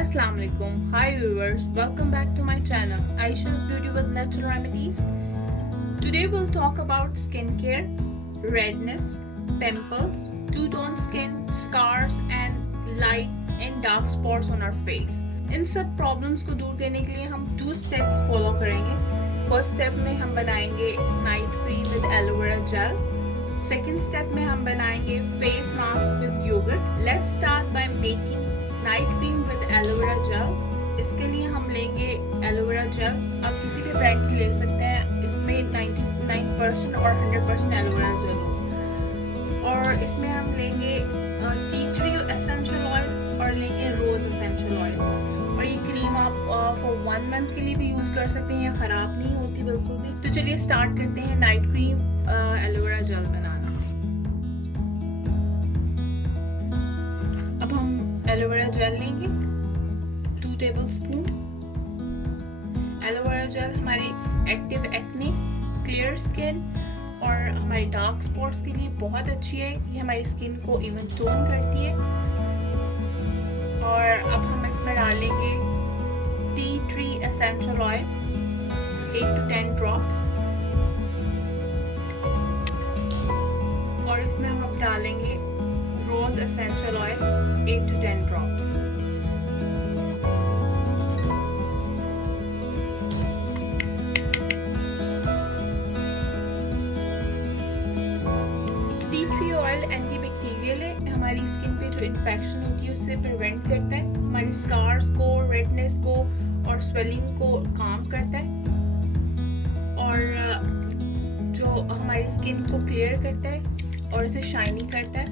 Assalamu alaikum. Hi viewers, welcome back to my channel Aisha's Beauty with Natural Remedies. Today we'll talk about skincare, redness, pimples, two-tone skin, scars and light and dark spots on our face. इन सब problems को दूर करने के लिए हम 2 steps follow करेंगे. First step में हम बनाएंगे night cream with aloe vera gel. Second step में हम बनाएंगे face mask with yogurt. Let's start by making night cream with aloe vera gel. इसके लिए हम लेंगे एलोवेरा जेल. आप किसी भी ब्रांड की ले सकते हैं. इसमें 99% और 100% एलोवेरा जेल हो. और इसमें हम लेंगे टी ट्री एसेंशियल ऑयल और लेंगे रोज एसेंशियल ऑयल. और ये क्रीम आप फॉर 1 मंथ के लिए भी यूज़ कर सकते हैं. ये ख़राब नहीं होती बिल्कुल भी. तो चलिए स्टार्ट करते हैं नाइट क्रीम एलोवेरा जेल बनाना. अब हम एलोवेरा जेल लेंगे 2 टेबलस्पून. एलोवेरा जेल हमारे एक्टिव एक्ने, क्लियर स्किन और हमारे डार्क स्पॉट्स के लिए बहुत अच्छी है. ये हमारी स्किन को इवन टोन करती है. और अब हम इसमें डालेंगे tea tree essential oil 8 to 10 drops. और इसमें हम अब डालेंगे rose essential oil 8 to 10 drops. Tea tree oil antibacterial है. हमारी स्किन पे जो इन्फेक्शन होती है उससे प्रिवेंट करता है. हमारी स्कार्स को, रेडनेस को और स्वेलिंग को काम करता है. और जो हमारी स्किन को क्लियर करता है और इसे शाइनी करता है.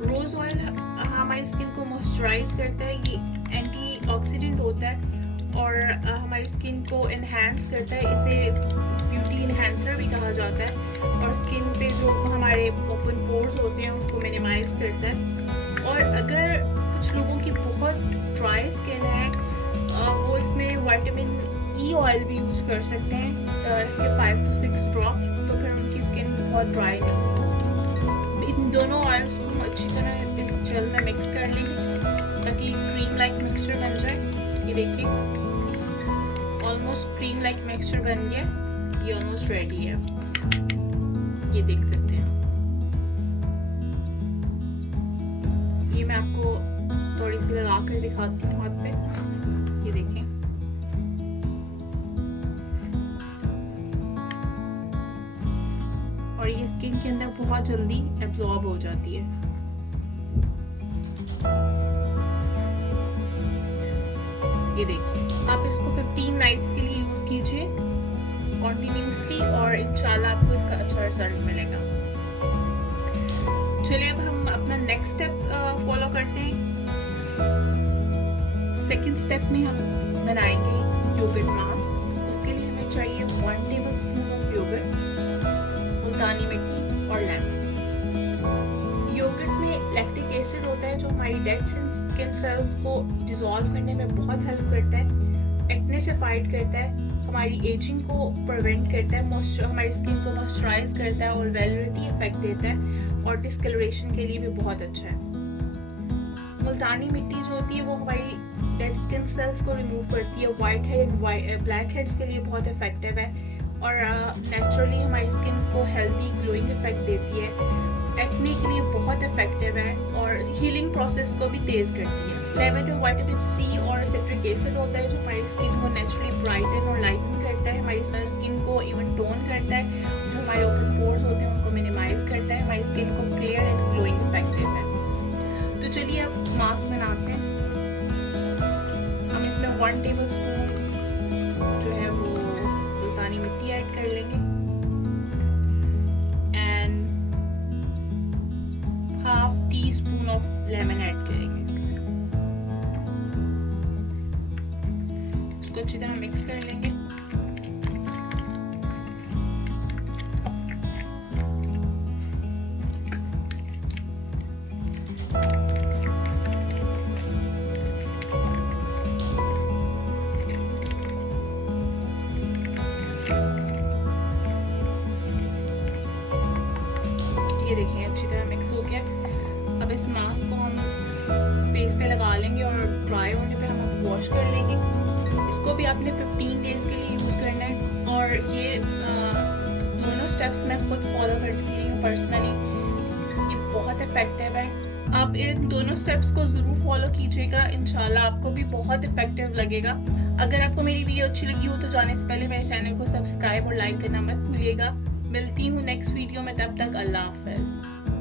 रोज ऑयल हमारी स्किन को मॉइस्चराइज करता है. ये एंटीऑक्सीडेंट होता है और हमारी स्किन को इन्हेंस करता है. इसे ब्यूटी इन्हेंसर भी कहा जाता है. और स्किन पे जो हमारे ओपन पोर्स होते हैं उसको मिनिमाइज करता है. और अगर कुछ लोगों की बहुत ड्राई स्किन है वो इसमें विटामिन ई ऑयल भी यूज़ कर सकते हैं. इसके 5 to 6 ड्रॉप. तो फिर उनकी स्किन बहुत ड्राई नहीं होती. इन दोनों ऑयल्स को हम अच्छी तरह इस जेल में मिक्स कर लेंगे ताकि क्रीम लाइक मिक्सचर बन जाए. ये देखिए ऑलमोस्ट क्रीम लाइक मिक्सचर बन गया. ये ऑलमोस्ट रेडी है. ये देख सकते हैं. ये मैं आपको थोड़ी सी लगा कर दिखाती हूँ हाथ पे. ये देखें. और ये स्किन के अंदर बहुत जल्दी एब्जॉर्ब हो जाती है. ये देखिए. आप इसको 15 नाइट्स के लिए यूज कीजिए कॉन्टिन्यूसली और इंशाल्लाह आपको इसका अच्छा रिजल्ट मिलेगा. चलिए अब हम अपना नेक्स्ट स्टेप फॉलो करते हैं. सेकंड स्टेप में हम बनाएंगे योगर्ट मास्क. उसके लिए हमें चाहिए 1 टेबलस्पून ऑफ योगर्ट, मुल्तानी मिट्टी और लेमन. योगर्ट में लैक्टिक एसिड होता है जो हमारी डेड स्किन सेल्स को डिसॉल्व करने में बहुत हेल्प करता है. एक्ने से फाइट करता है. हमारी एजिंग को प्रिवेंट करता है. हमारी स्किन को मॉइस्चराइज करता है और वेलवेटी इफेक्ट देता है. और डिस्कलरेशन के लिए भी बहुत अच्छा है. मुल्तानी मिट्टी जो होती है वो हमारी डेड स्किन सेल्स को रिमूव करती है. White head and black heads के लिए बहुत इफेक्टिव है. और नेचुरली हमारी स्किन को हेल्दी ग्लोइंग इफेक्ट देती है. एक्ने के लिए बहुत इफेक्टिव है और हीलिंग प्रोसेस को भी तेज़ करती है. लेमन में विटामिन सी और सिट्रिक एसिड होता है जो हमारी स्किन को नेचुरली ब्राइटन और लाइटन करता है. हमारी स्किन को इवन टोन करता है. जो हमारे ओपन पोर्स होते हैं उनको मिनिमाइज करता है. हमारी स्किन को क्लियर एंड ग्लोइंग इफेक्ट देता है. तो चलिए अब मास्क बनाते हैं. हम इसमें 1 टेबलस्पून जो है वो मुल्तानी मिट्टी ऐड कर लेंगे and half tea spoon of lemon add करेंगे. इसको अच्छी तरह मिक्स कर लेंगे. ये देखिए अच्छी तरह मिक्स हो गया. अब इस मास्क को हम फेस पे लगा लेंगे और ड्राई होने पे हम अब वॉश कर लेंगे। इसको भी आपने 15 डेज़ के लिए यूज़ करना है और ये दोनों स्टेप्स मैं खुद फॉलो करती रही हूँ पर्सनली, ये बहुत इफ़ेक्टिव है। आप इन दोनों स्टेप्स को ज़रूर फॉलो कीजिएगा, इंशाल्लाह आपको भी बहुत इफ़ेक्टिव लगेगा। अगर आपको मेरी वीडियो अच्छी लगी हो तो जाने से पहले मेरे चैनल को सब्सक्राइब और लाइक करना मत भूलिएगा। मिलती हूँ नेक्स्ट वीडियो में, तब तक अल्लाह हाफ़िज़।